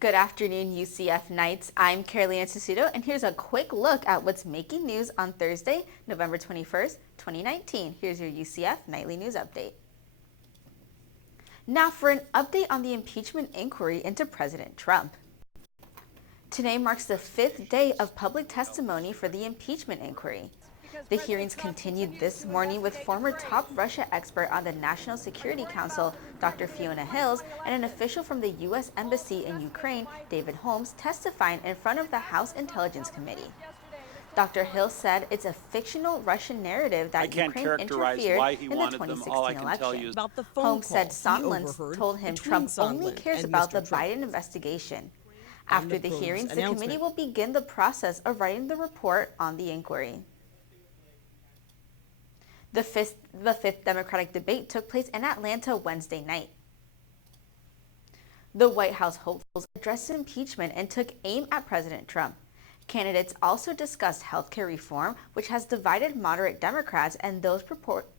Good afternoon, UCF Knights. I'm Carolina Cisuto, and here's a quick look at what's making news on Thursday, November 21st, 2019. Here's your UCF Nightly News Update. Now for an update on the impeachment inquiry into President Trump. Today marks the 5th day of public testimony for the impeachment inquiry. The hearings continued this morning with former top Russia expert on the National Security Council, Dr. Fiona Hills, and an official from the U.S. Embassy in Ukraine, David Holmes, testifying in front of the House Intelligence Committee. Dr. Hill said it's a fictional Russian narrative that Ukraine interfered in the 2016 election. Holmes said Sondland told him Trump only cares about the Biden investigation. After the hearings, the committee will begin the process of writing the report on the inquiry. The fifth Democratic debate took place in Atlanta Wednesday night. The White House hopefuls addressed impeachment and took aim at President Trump. Candidates also discussed healthcare reform, which has divided moderate Democrats and those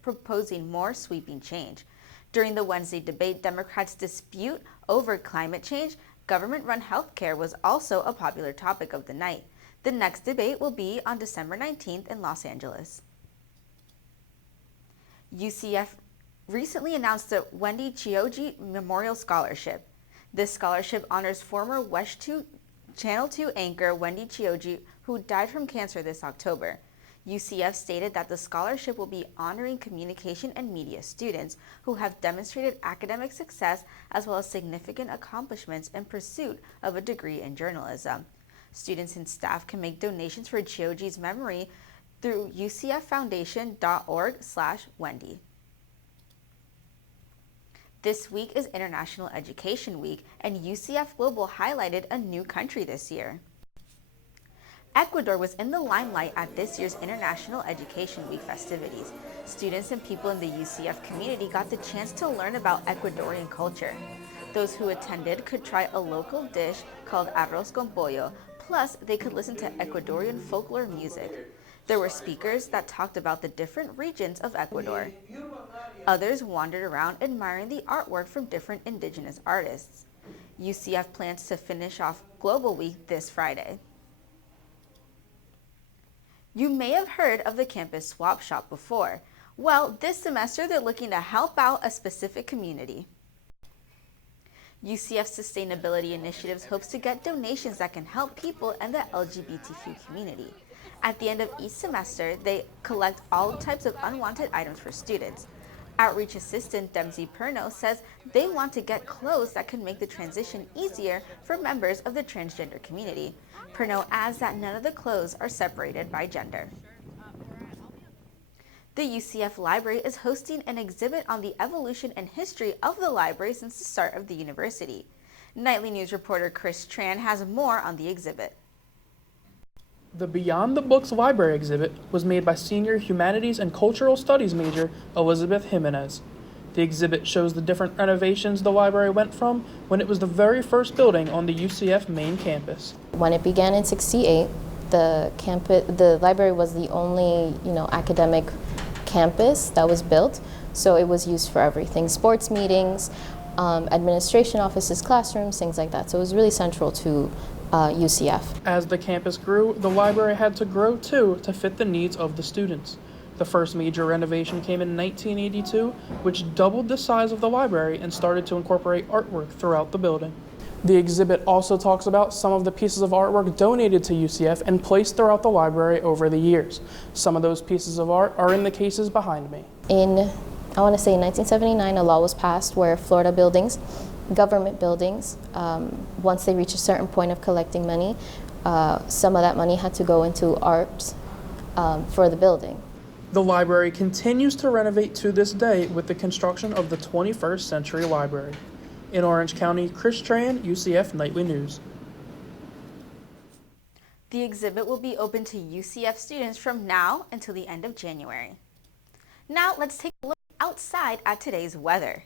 proposing more sweeping change. During the Wednesday debate, Democrats' dispute over climate change, government-run healthcare was also a popular topic of the night. The next debate will be on December 19th in Los Angeles. UCF recently announced the Wendy Memorial Scholarship. This scholarship honors former Channel 2 anchor Wendy Chioggi, who died from cancer this October. UCF stated that the scholarship will be honoring communication and media students who have demonstrated academic success as well as significant accomplishments in pursuit of a degree in journalism. Students and staff can make donations for Chioggi's memory through ucffoundation.org/Wendy. This week is International Education Week, and UCF Global highlighted a new country this year. Ecuador was in the limelight at this year's International Education Week festivities. Students and people in the UCF community got the chance to learn about Ecuadorian culture. Those who attended could try a local dish called arroz con pollo, plus they could listen to Ecuadorian folklore music. There were speakers that talked about the different regions of Ecuador. Others wandered around admiring the artwork from different indigenous artists. UCF plans to finish off Global Week this Friday. You may have heard of the campus swap shop before. Well, this semester they're looking to help out a specific community. UCF Sustainability Initiatives hopes to get donations that can help people in the LGBTQ community. At the end of each semester, they collect all types of unwanted items for students. Outreach assistant Dempsey Perno says they want to get clothes that can make the transition easier for members of the transgender community. Perno adds that none of the clothes are separated by gender. The UCF Library is hosting an exhibit on the evolution and history of the library since the start of the university. Nightly News reporter Chris Tran has more on the exhibit. The Beyond the Books Library exhibit was made by senior Humanities and Cultural Studies major Elizabeth Jimenez. The exhibit shows the different renovations the library went from when it was the very first building on the UCF main campus. When it began in '68, the library was the only, academic campus that was built, so it was used for everything: sports meetings, administration offices, classrooms, things like that. So it was really central to UCF. As the campus grew, the library had to grow too to fit the needs of the students. The first major renovation came in 1982, which doubled the size of the library and started to incorporate artwork throughout the building. The exhibit also talks about some of the pieces of artwork donated to UCF and placed throughout the library over the years. Some of those pieces of art are in the cases behind me. In 1979, a law was passed where Florida buildings, government buildings, once they reach a certain point of collecting money, some of that money had to go into art for the building. The library continues to renovate to this day with the construction of the 21st Century Library. In Orange County, Chris Tran, UCF Nightly News. The exhibit will be open to UCF students from now until the end of January. Now let's take a look outside at today's weather.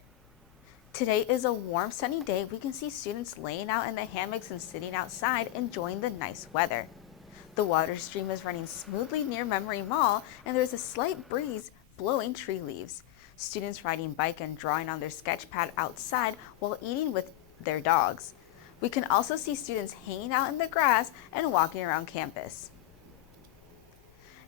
Today is a warm, sunny day. We can see students laying out in the hammocks and sitting outside enjoying the nice weather. The water stream is running smoothly near Memory Mall, and there's a slight breeze blowing tree leaves. Students riding bike and drawing on their sketch pad outside while eating with their dogs. We can also see students hanging out in the grass and walking around campus.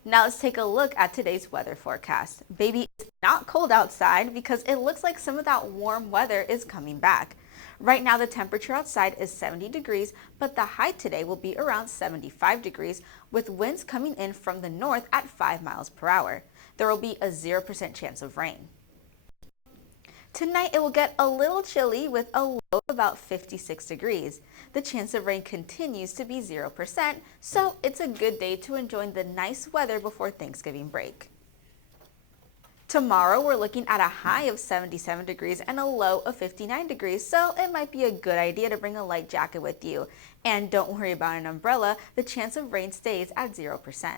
Now let's take a look at today's weather forecast. Baby, it's not cold outside because it looks like some of that warm weather is coming back. Right now the temperature outside is 70 degrees, but the high today will be around 75 degrees with winds coming in from the north at 5 miles per hour. There will be a 0% chance of rain. Tonight it will get a little chilly with a low of about 56 degrees. The chance of rain continues to be 0%, so it's a good day to enjoy the nice weather before Thanksgiving break. Tomorrow we're looking at a high of 77 degrees and a low of 59 degrees, so it might be a good idea to bring a light jacket with you. And don't worry about an umbrella, the chance of rain stays at 0%.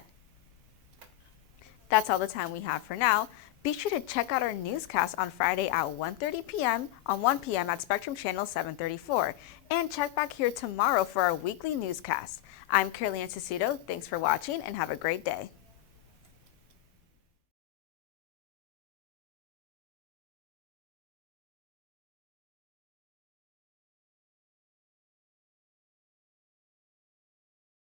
That's all the time we have for now. Be sure to check out our newscast on Friday at 1:30 p.m. on 1 p.m. at Spectrum Channel 734. And check back here tomorrow for our weekly newscast. I'm Carolina Cicito. Thanks for watching and have a great day.